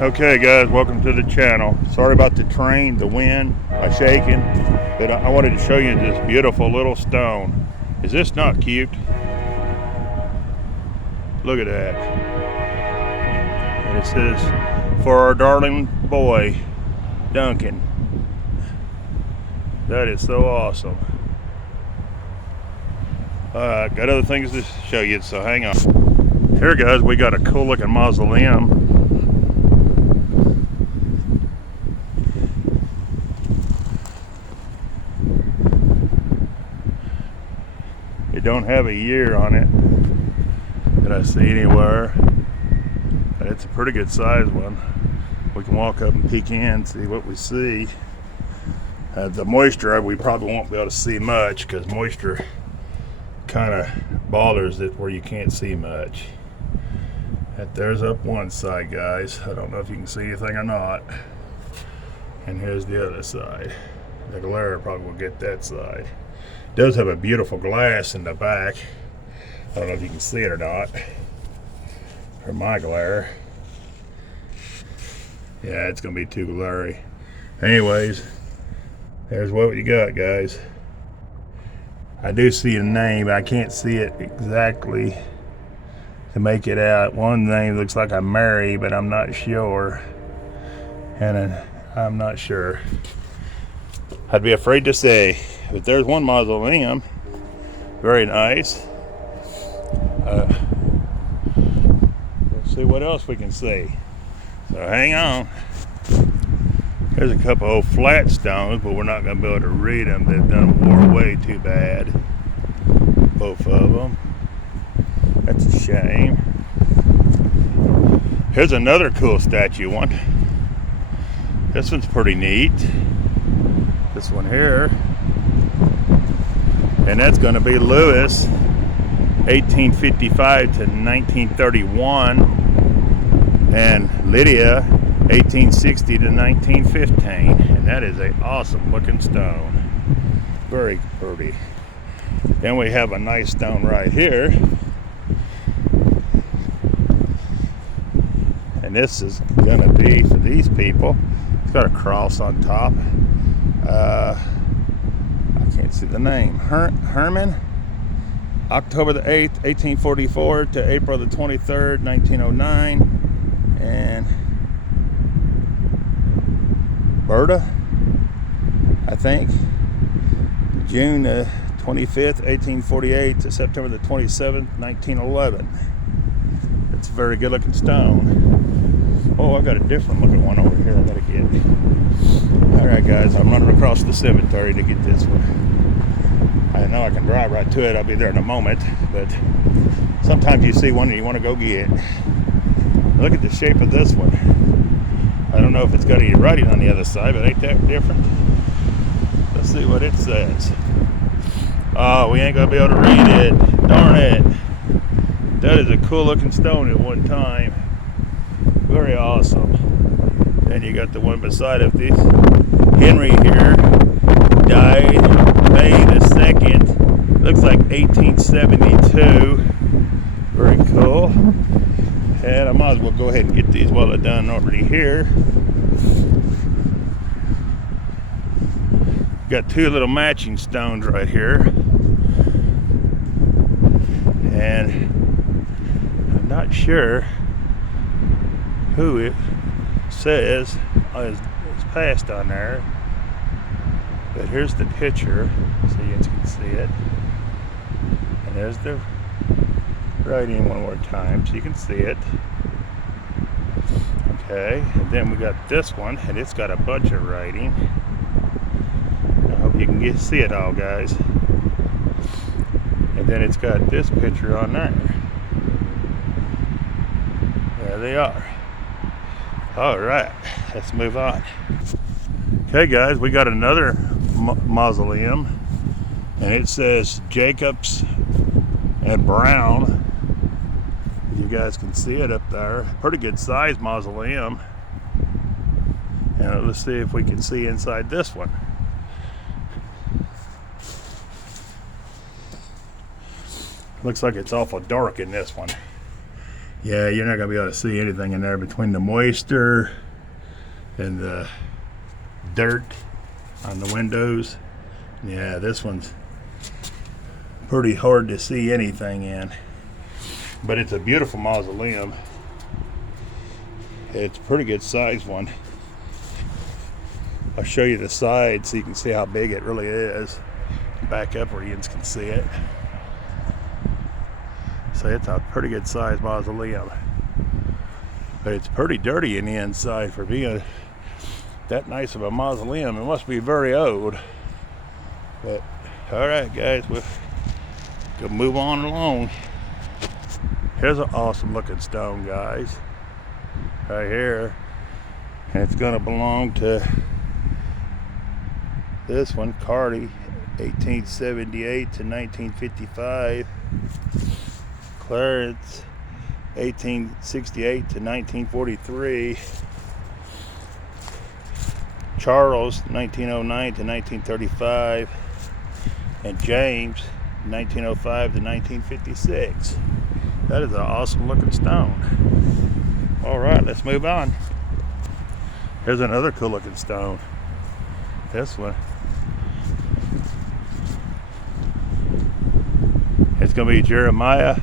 Okay guys, welcome to the channel. Sorry about the train, the wind, my shaking, but I wanted to show you this beautiful little stone. Is this not cute? Look at that. And it says, for our darling boy, Duncan. That is so awesome. Alright, got other things to show you, so hang on. Here guys, we got a cool looking mausoleum. It don't have a year on it that I see anywhere, but it's a pretty good size one. We can walk up and peek in, see what we see. The moisture, we probably won't be able to see much because moisture kind of bothers it where you can't see much. There's up one side, guys. I don't know if you can see anything or not. And here's the other side. The glare probably will get that side. It does have a beautiful glass in the back. I don't know if you can see it or not. For my glare. Yeah, it's gonna be too glary. Anyways, there's what you got, guys. I do see a name, but I can't see it exactly to make it out. One name looks like a Mary, but I'm not sure. And I'm not sure. I'd be afraid to say, but there's one mausoleum. Very nice. Let's see what else we can see. So hang on. There's a couple old flat stones, but we're not going to be able to read them. They've done wore away too bad. Both of them. That's a shame. Here's another cool statue one. This one's pretty neat. This one here. And that's going to be Lewis, 1855 to 1931. And Lydia, 1860 to 1915. And that is an awesome looking stone. Very pretty. Then we have a nice stone right here. And this is going to be for these people. It's got a cross on top. I can't see the name. Herman, October the 8th, 1844 to April the 23rd, 1909. And Berta, I think, June the 25th, 1848 to September the 27th, 1911. It's a very good looking stone. Oh, I got a different looking one over here I gotta get. Alright guys, I'm running across the cemetery to get this one. I know I can drive right to it, I'll be there in a moment, but sometimes you see one and you want to go get it. Look at the shape of this one. I don't know if it's got any writing on the other side, but ain't that different? Let's see what it says. Oh, we ain't gonna be able to read it. Darn it. That is a cool looking stone at one time. Very awesome. Then you got the one beside of this. Henry here died May the 2nd. Looks like 1872. Very cool. And I might as well go ahead and get these while they're done already here. Got two little matching stones right here. And I'm not sure who it says is passed on there. But here's the picture, so you can see it. And there's the writing one more time, so you can see it. Okay, and then we got this one, and it's got a bunch of writing. I hope you can see it all, guys. And then it's got this picture on there. There they are. All right, let's move on. Okay, guys, we got another mausoleum, and it says Jacobs and Brown. You guys can see it up there. Pretty good size mausoleum. And let's see if we can see inside this one. Looks like it's awful dark in this one. Yeah, you're not gonna be able to see anything in there between the moisture and the dirt on the windows. Yeah, this one's pretty hard to see anything in, but it's a beautiful mausoleum. It's a pretty good size one. I'll show you the side so you can see how big it really is. Back up where you can see it. So it's a pretty good size mausoleum, but it's pretty dirty in the inside for being that nice of a mausoleum. It must be very old. But all right, guys, we'll go move on along. Here's an awesome looking stone, guys, right here, and it's gonna belong to this one, Carty, 1878 to 1955. Clarence, 1868 to 1943. Charles, 1909 to 1935. And James, 1905 to 1956. That is an awesome looking stone. All right, let's move on. Here's another cool looking stone. This one. It's going to be Jeremiah.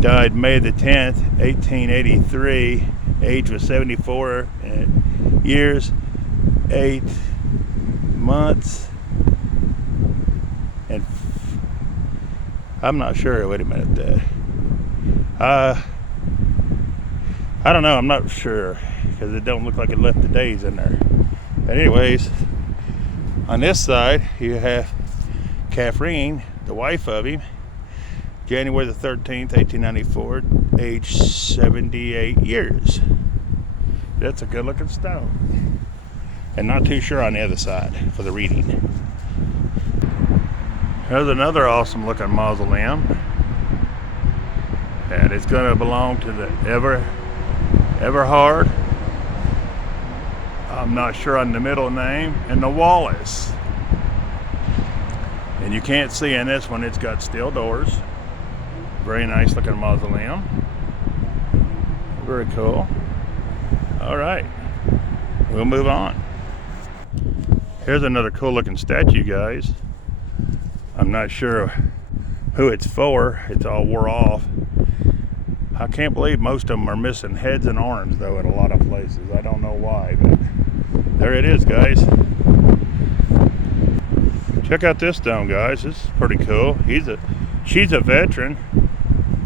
Died May the 10th, 1883. Age was 74 years, 8 months, and I'm not sure. Wait a minute. I don't know. I'm not sure because it don't look like it left the days in there. But anyways, on this side you have Catherine, the wife of him. January the 13th, 1894, age 78 years. That's a good looking stone. And not too sure on the other side for the reading. There's another awesome looking mausoleum. And it's going to belong to the Everhard. I'm not sure on the middle name. And the Wallace. And you can't see in this one, it's got steel doors. Very nice looking mausoleum. Very cool. All right, we'll move on. Here's another cool looking statue, guys. I'm not sure who it's for. It's all wore off. I can't believe most of them are missing heads and arms though in a lot of places. I don't know why, but there it is, guys. Check out this stone, guys. This is pretty cool. She's a veteran.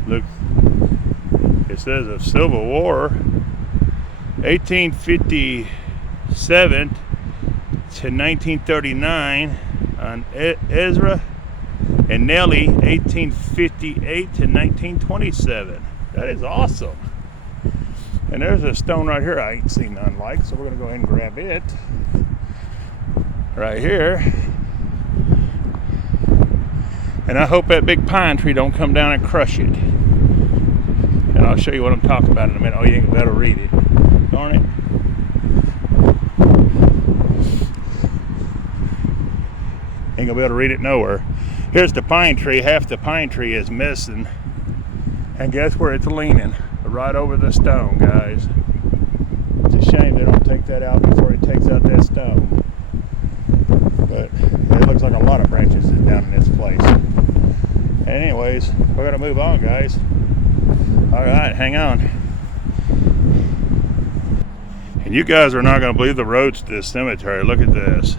Look, it says of Civil War, 1857 to 1939 on Ezra and Nellie, 1858 to 1927. That is awesome. And there's a stone right here I ain't seen none like, so we're gonna go ahead and grab it right here. And I hope that big pine tree don't come down and crush it. And I'll show you what I'm talking about in a minute. Oh, you ain't better read it. Darn it. Ain't gonna be able to read it nowhere. Here's the pine tree. Half the pine tree is missing. And guess where it's leaning? Right over the stone, guys. It's a shame they don't take that out before it takes out that stone. But it looks like a lot of branches is down in this place. Anyways, we're gonna move on, guys. All right, hang on. And you guys are not gonna believe the roads to this cemetery. Look at this.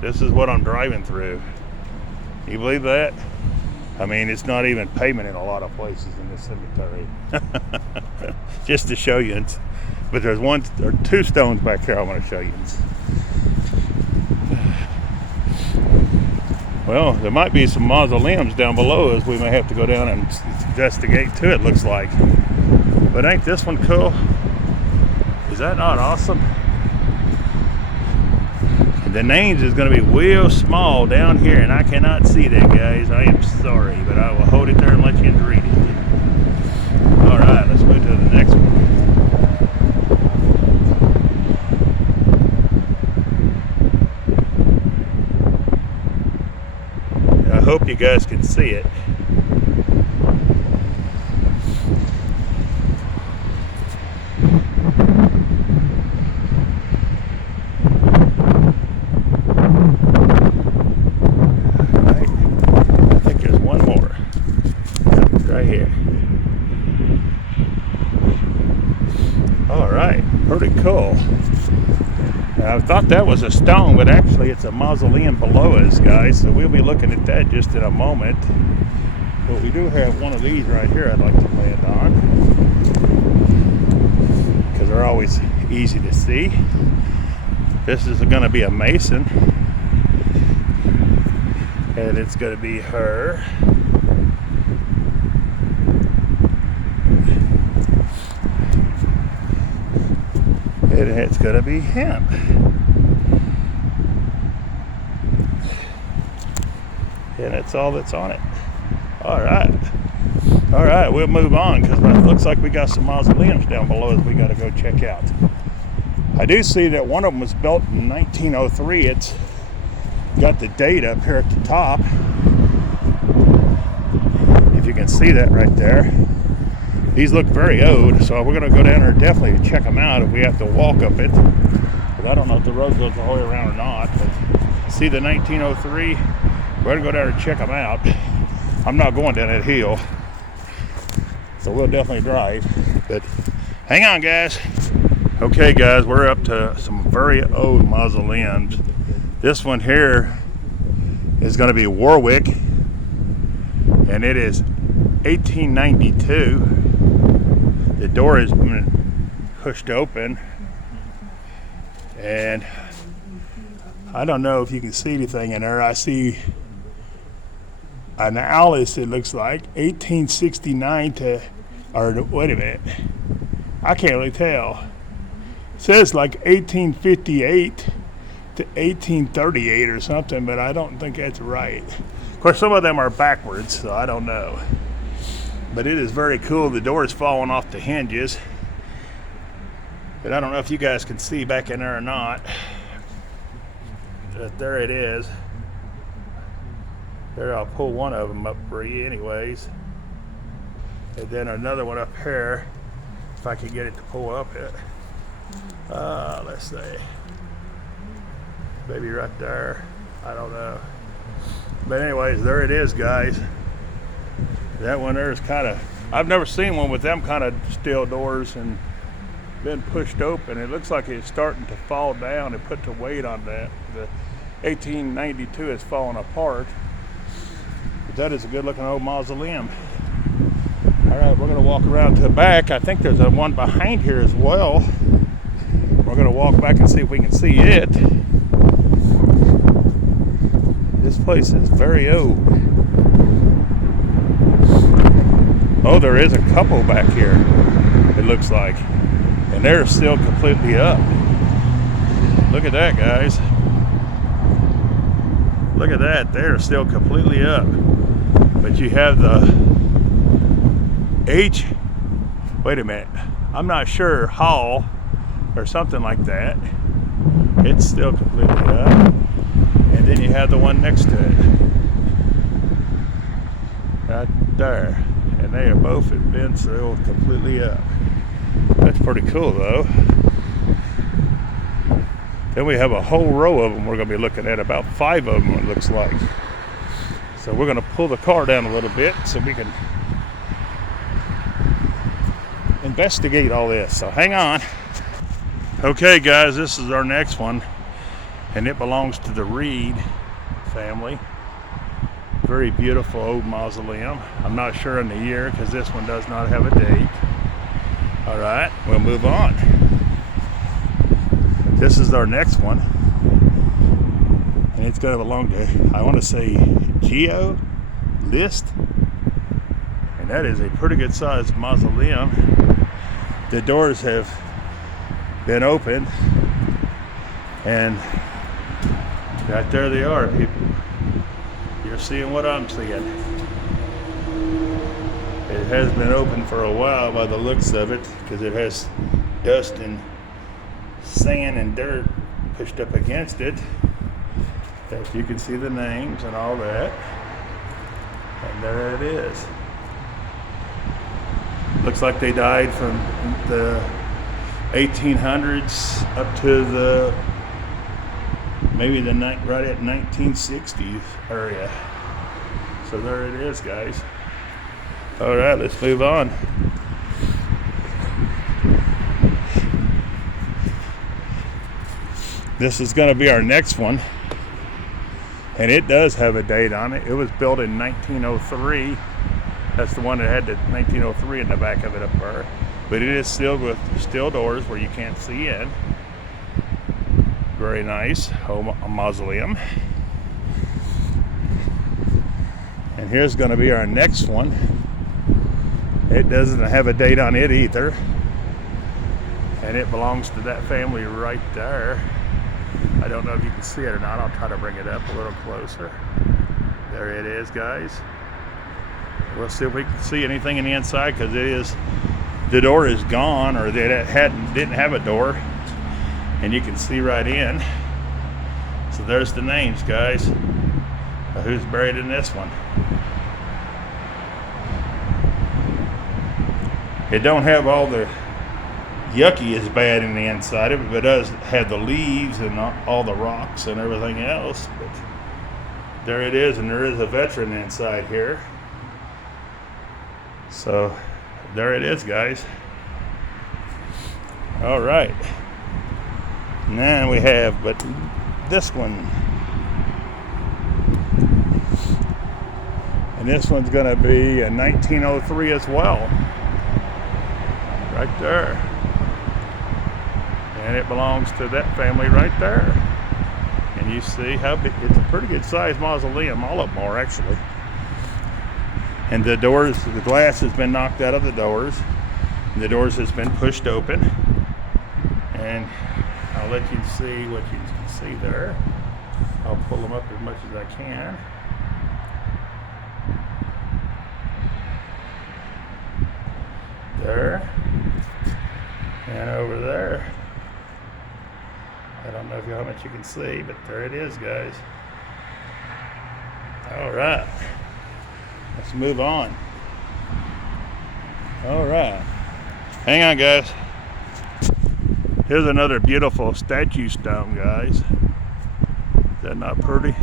This is what I'm driving through. You believe that? I mean, it's not even pavement in a lot of places in this cemetery. Just to show you. But there's one or two stones back here I want to show you. Well, there might be some mausoleums down below us. We may have to go down and investigate too, it looks like. But ain't this one cool? Is that not awesome? And the names is going to be real small down here, and I cannot see that, guys. I am sorry, but I will hold it there and let you read it. All right, let's move to the next one. I hope you guys can see it. All right, pretty cool. I thought that was a stone, but actually it's a mausoleum below us, guys. So we'll be looking at that just in a moment. But we do have one of these right here I'd like to land on, because they're always easy to see. This is going to be a mason, and it's going to be her. And it's going to be him. And that's all that's on it. All right, we'll move on, because it looks like we got some mausoleums down below that we got to go check out. I do see that one of them was built in 1903. It's got the date up here at the top, if you can see that right there. These look very old, so we're going to go down there definitely to check them out if we have to walk up it. But I don't know if the road goes all the way around or not. But see the 1903? We're going to go down and check them out. I'm not going down that hill, so we'll definitely drive. But hang on, guys. Okay, guys, we're up to some very old mausoleums. This one here is going to be Warwick, and it is 1892. The door has been pushed open, and I don't know if you can see anything in there. I see an Alice, it looks like 1869 to, or wait a minute, I can't really tell. It says like 1858 to 1838 or something, but I don't think that's right. Of course, some of them are backwards, so I don't know. But it is very cool. The door is falling off the hinges. But I don't know if you guys can see back in there or not. But there it is. There, I'll pull one of them up for you anyways. And then another one up here, if I can get it to pull up it. Let's see. Maybe right there. I don't know. But anyways, there it is, guys. That one there is kind of, I've never seen one with them kind of steel doors and been pushed open. It looks like it's starting to fall down and put the weight on that. The 1892 is falling apart. But that is a good looking old mausoleum. All right, we're going to walk around to the back. I think there's a one behind here as well. We're going to walk back and see if we can see it. This place is very old. Oh, there is a couple back here, it looks like. And they're still completely up. Look at that, guys. Look at that, they're still completely up. But you have the wait a minute, I'm not sure, Hall or something like that. It's still completely up. And then you have the one next to it. Right there. And they are both have been sealed completely up. That's pretty cool, though. Then we have a whole row of them we're going to be looking at, about 5 of them it looks like. So we're going to pull the car down a little bit so we can investigate all this. So hang on. Okay, guys, this is our next one, and it belongs to the Reed family. Very beautiful old mausoleum. I'm not sure on the year because this one does not have a date. All right, we'll move on. This is our next one, and it's going to belong to, I want to say, Geo List, and that is a pretty good sized mausoleum. The doors have been opened, and right there they are, people. You're seeing what I'm seeing. It has been open for a while by the looks of it, because it has dust and sand and dirt pushed up against it. As you can see the names and all that. And there it is. Looks like they died from the 1800s up to the maybe the right at 1960s area. So there it is, guys. All right, let's move on. This is going to be our next one. And it does have a date on it. It was built in 1903. That's the one that had the 1903 in the back of it up there. But it is sealed with steel doors where you can't see in. Very nice mausoleum. And here's going to be our next one. It doesn't have a date on it either. And it belongs to that family right there. I don't know if you can see it or not. I'll try to bring it up a little closer. There it is, guys. We'll see if we can see anything in the inside, because the door is gone, or they didn't have a door, and you can see right in. So there's the names, guys, of who's buried in this one. It don't have all the yucky is bad in the inside of it, but it does have the leaves and all the rocks and everything else. But there it is, and there is a veteran inside here. So there it is, guys. All right. Now we have, but this one, and this one's going to be a 1903 as well, right there. And it belongs to that family right there. And you see how big, it's a pretty good sized mausoleum. All of them are, actually. And the doors, the glass has been knocked out of the doors. And the doors has been pushed open. And I'll let you see what you can see there. I'll pull them up as much as I can. There. And over there. I don't know how much you can see, but there it is, guys. All right. Let's move on. All right. Hang on, guys. Here's another beautiful statue stone, guys. Is that not pretty?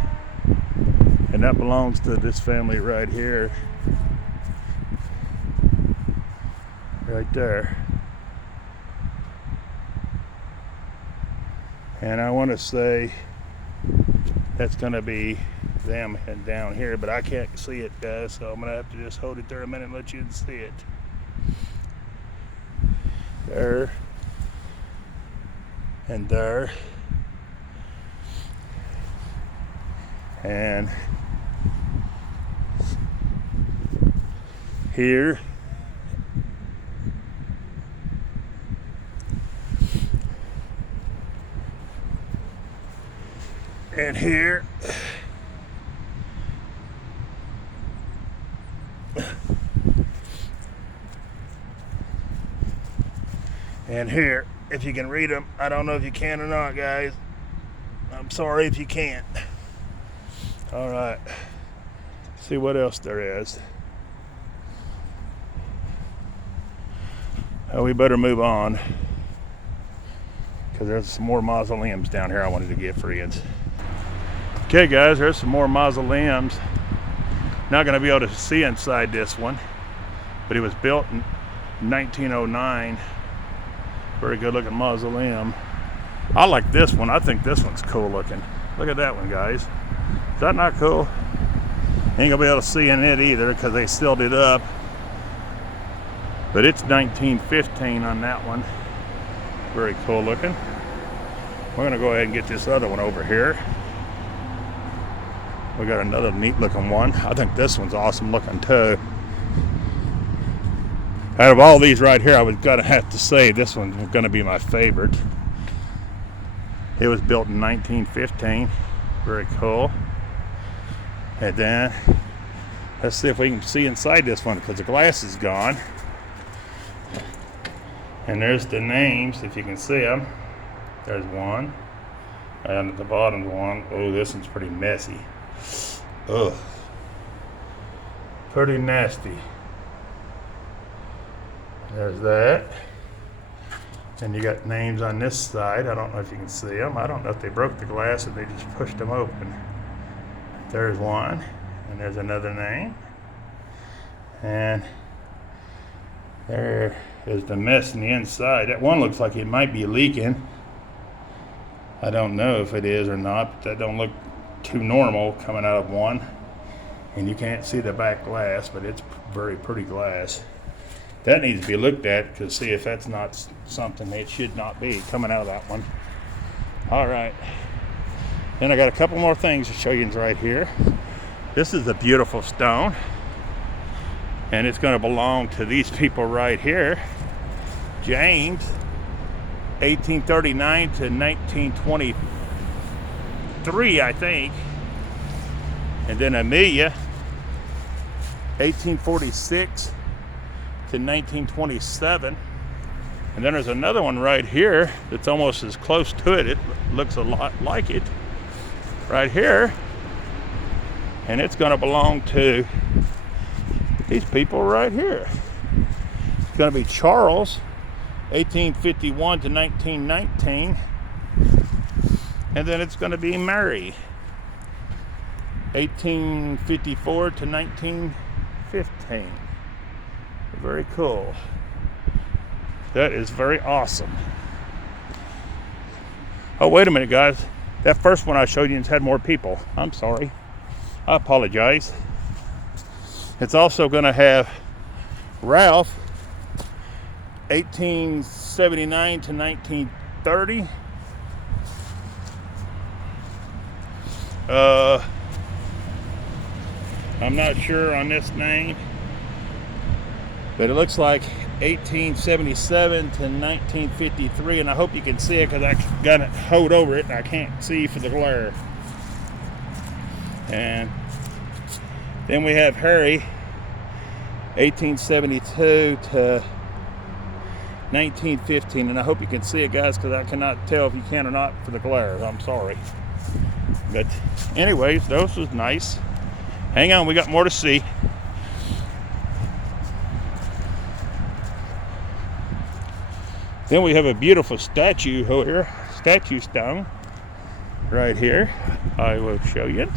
And that belongs to this family right here. Right there. And I want to say that's going to be them and down here, but I can't see it, guys, so I'm going to have to just hold it there a minute and let you see it. There. And there. And here. And here. And here, if you can read them. I don't know if you can or not, guys. I'm sorry if you can't. All right. See what else there is. Oh, we better move on, because there's some more mausoleums down here I wanted to get for you. Okay, guys, there's some more mausoleums. Not going to be able to see inside this one, but it was built in 1909. Very good looking mausoleum. I like this one. I think this one's cool looking. Look at that one, guys. Is that not cool? Ain't gonna be able to see in it either, because they sealed it up. But it's 1915 on that one. Very cool looking. We're gonna go ahead and get this other one over here. We got another neat looking one. I think this one's awesome looking too. Out of all these right here, I was gonna have to say this one's gonna be my favorite. It was built in 1915. Very cool. And then let's see if we can see inside this one, because the glass is gone. And there's the names, if you can see them. There's one. And at the bottom one. Oh, this one's pretty messy. Ugh. Pretty nasty. There's that. And you got names on this side. I don't know if you can see them. I don't know if they broke the glass or they just pushed them open. There's one. And there's another name. And there is the mess in the inside. That one looks like it might be leaking. I don't know if it is or not, but that don't look too normal coming out of one. And you can't see the back glass, but it's very pretty glass. That needs to be looked at to see if that's not something it should not be coming out of that one. All right. Then I got a couple more things to show you right here. This is a beautiful stone, and it's going to belong to these people right here. James, 1839 to 1923, I think. And then Amelia, 1846 to 1927. And then there's another one right here that's almost as close to it. It looks a lot like it right here. And it's going to belong to these people right here. It's going to be Charles, 1851 to 1919. And then it's going to be Mary, 1854 to 1915. Very cool. That is very awesome. Oh, wait a minute, guys. That first one I showed you had more people. I'm sorry. I apologize. It's also going to have Ralph, 1879 to 1930. I'm not sure on this name, but it looks like 1877 to 1953, and I hope you can see it because I got it hoed over it and I can't see for the glare. And then we have Harry, 1872 to 1915, and I hope you can see it, guys, because I cannot tell if you can or not for the glare. I'm sorry. But anyways, those was nice. Hang on, we got more to see. Then we have a beautiful statue here, statue stone right here. I will show you it.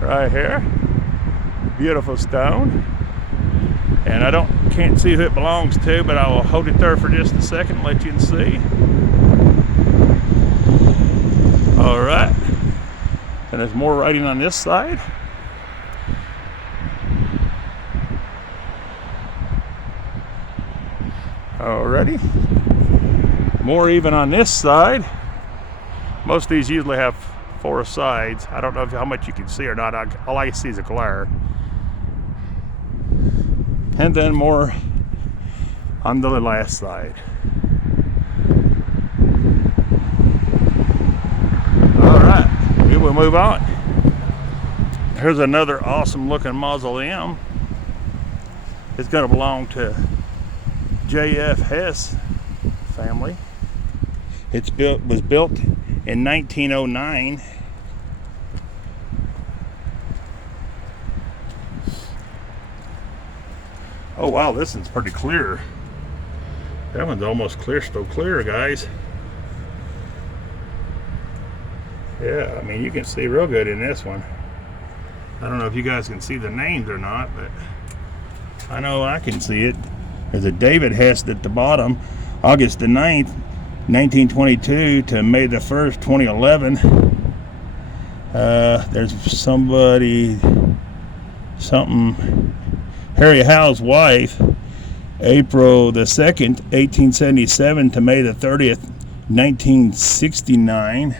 Right here, beautiful stone. And I can't see who it belongs to, but I will hold it there for just a second and let you see. All right. And there's more writing on this side. Alrighty. More even on this side. Most of these usually have 4 sides. I don't know how much you can see or not. All I see is a glare. And then more on the last side. Alright, we will move on. Here's another awesome looking mausoleum. It's going to belong to J.F. Hess family. Was built in 1909. Oh wow, this one's pretty clear. That one's almost crystal clear, guys. Yeah, I mean, you can see real good in this one. I don't know if you guys can see the names or not, but I know I can see it. There's a David Hess at the bottom, August the 9th, 1922 to May the 1st, 2011. There's something, Harry Howe's wife, April the 2nd, 1877 to May the 30th, 1969.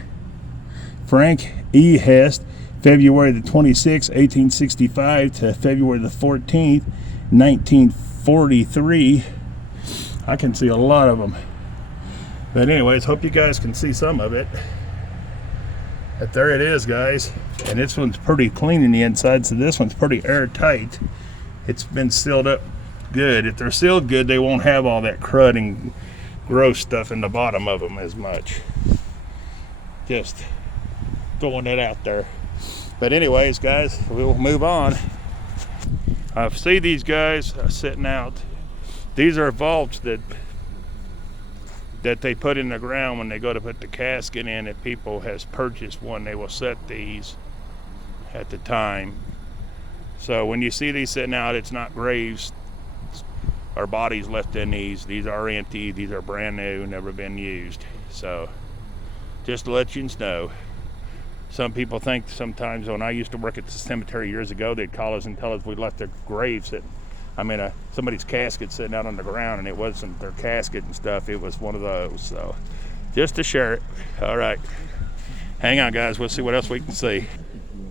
Frank E. Hess, February the 26th, 1865 to February the 14th, 1943. I can see a lot of them. But anyways, hope you guys can see some of it. But there it is, guys. And this one's pretty clean in the inside, so this one's pretty airtight. It's been sealed up good. If they're sealed good, they won't have all that crud and gross stuff in the bottom of them as much. Just throwing it out there. But anyways, guys, we'll move on. I see these guys sitting out. These are vaults that they put in the ground when they go to put the casket in. If people has purchased one, they will set these at the time. So when you see these sitting out, it's not graves are bodies left in these. These are empty. These are brand new, never been used. So just to let you know, some people think sometimes, when I used to work at the cemetery years ago, they'd call us and tell us we left their graves at, somebody's casket sitting out on the ground, and it wasn't their casket and stuff. It was one of those. So just to share it. All right. Hang on, guys. We'll see what else we can see.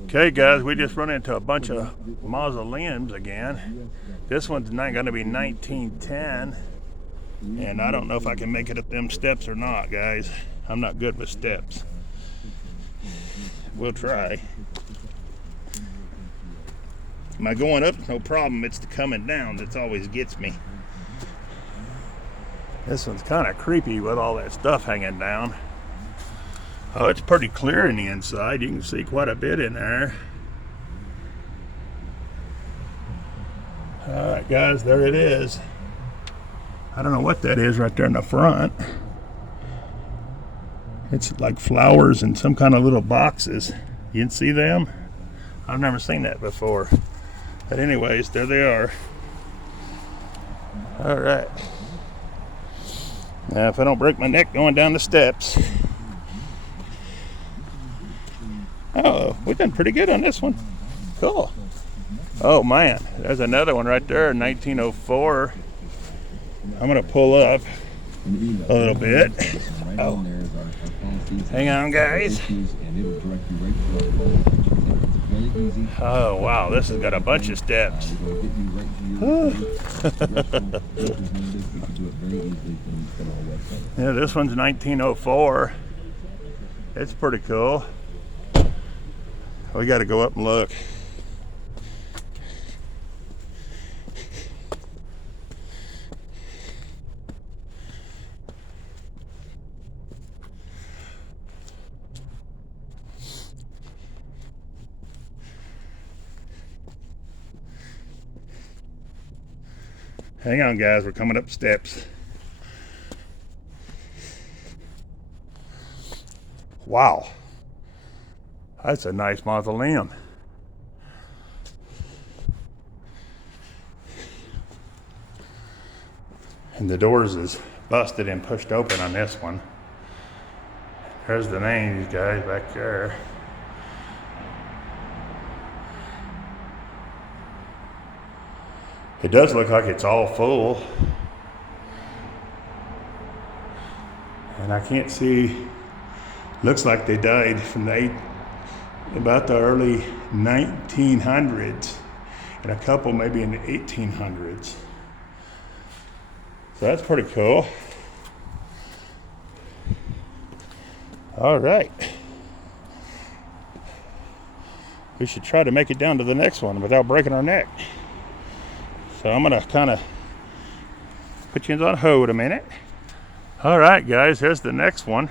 Okay, guys, we just run into a bunch of mausoleums again. This one's not going to be 1910, and I don't know if I can make it up them steps or not, guys. I'm not good with steps. We'll try. My going up is no problem. It's the coming down that's always gets me. This one's kind of creepy with all that stuff hanging down. Oh, it's pretty clear in the inside. You can see quite a bit in there. All right, guys, there it is. I don't know what that is right there in the front. It's like flowers in some kind of little boxes. You can see them? I've never seen that before. But anyways, there they are. All right. Now, if I don't break my neck going down the steps. Oh, we've done pretty good on this one. Cool. Oh man, there's another one right there, 1904. I'm gonna pull up a little bit. Oh. Hang on, guys. Oh wow, this has got a bunch of steps. Yeah, this one's 1904. It's pretty cool. We got to go up and look. Hang on, guys, we're coming up steps. Wow, that's a nice mausoleum. And the doors is busted and pushed open on this one. There's the names, guys, back there. It does look like it's all full. And I can't see, looks like they died from about the early 1900s, and a couple maybe in the 1800s. So that's pretty cool. All right. We should try to make it down to the next one without breaking our neck. So I'm gonna kind of put you on hold a minute. All right, guys, here's the next one.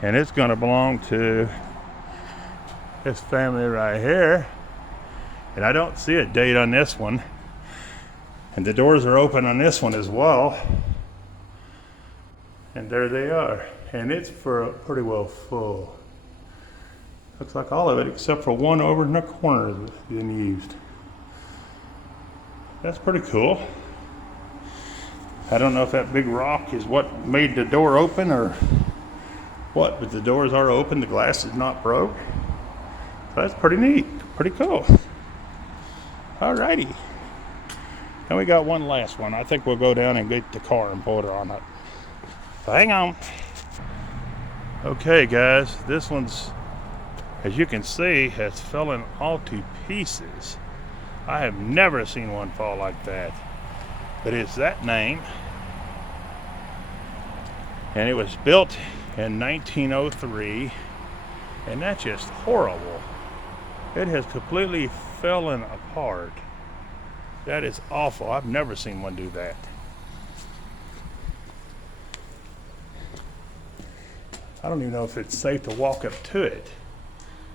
And it's gonna belong to this family right here. And I don't see a date on this one. And the doors are open on this one as well. And there they are. And it's pretty well full. Looks like all of it except for one over in the corner that's been used. That's pretty cool. I don't know if that big rock is what made the door open or what, but the doors are open, the glass is not broke. So that's pretty neat, pretty cool. Alrighty. And we got one last one. I think we'll go down and get the car and pull it on up. So hang on. Okay, guys, this one's, as you can see, has fallen all to pieces. I have never seen one fall like that. But it's that name. And it was built in 1903. And that's just horrible. It has completely fallen apart. That is awful. I've never seen one do that. I don't even know if it's safe to walk up to it.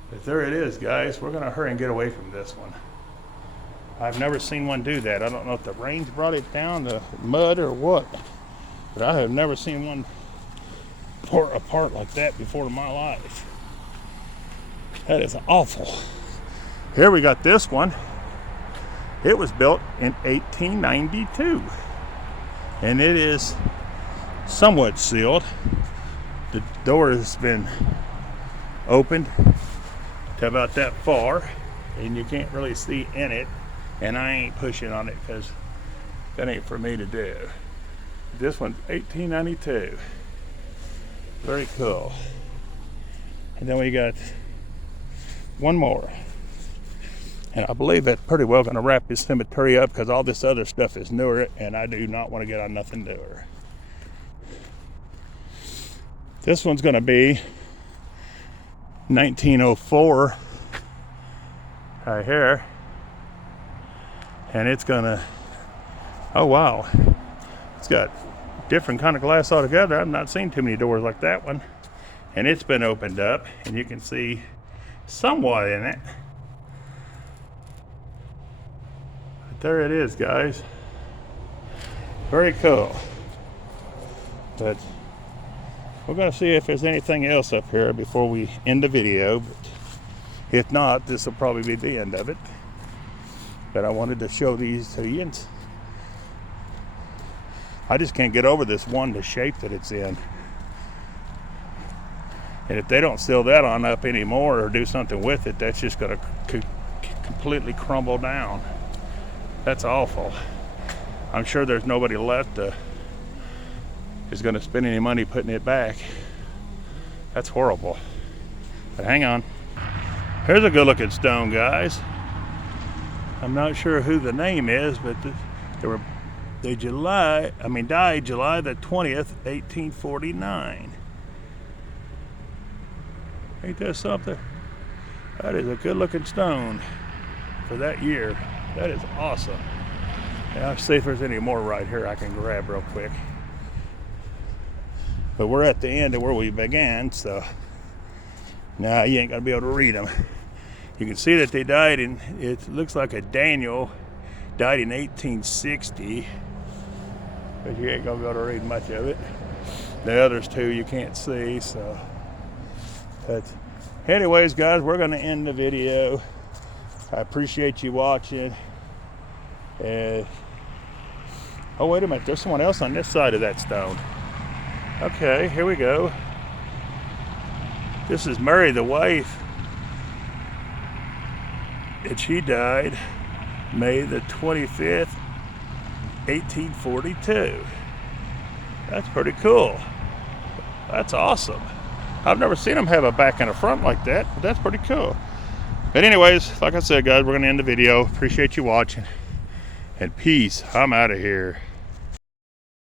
But there it is, guys. We're gonna hurry and get away from this one. I've never seen one do that. I don't know if the rains brought it down, the mud or what, but I have never seen one pour apart like that before in my life. That is awful. Here we got this one. It was built in 1892, and it is somewhat sealed. The door has been opened to about that far, and you can't really see in it, and I ain't pushing on it because that ain't for me to do. This one's 1892. Very cool. And then we got one more, and I believe that's pretty well going to wrap this cemetery up because all this other stuff is newer, and I do not want to get on nothing newer. This one's going to be 1904 right here, and it's gonna, oh wow, it's got different kind of glass altogether. I've not seen too many doors like that one, and it's been opened up, and you can see somewhat in it. But there it is, guys. Very cool. But we're going to see if there's anything else up here before we end the video. But if not, this will probably be the end of it. But I wanted to show these to you. And I just can't get over this one, the shape that it's in. And if they don't seal that on up anymore or do something with it, that's just going to completely crumble down. That's awful. I'm sure there's nobody left is going to spend any money putting it back. That's horrible. But hang on. Here's a good looking stone, guys. I'm not sure who the name is, but they died July the 20th, 1849. Ain't that something? That is a good looking stone for that year. That is awesome. Now, I'll see if there's any more right here I can grab real quick. But we're at the end of where we began, so now you ain't gonna be able to read them. You can see that they died in, it looks like a Daniel died in 1860, but you ain't gonna be able to read much of it. The others two you can't see, so. But anyways, guys, we're gonna end the video. I appreciate you watching. And oh, wait a minute, there's someone else on this side of that stone. Okay, here we go. This is Mary, the wife, and she died May the 25th, 1842. That's pretty cool. That's awesome. I've never seen them have a back and a front like that, but that's pretty cool. But anyways, like I said, guys, we're going to end the video. Appreciate you watching. And peace. I'm out of here.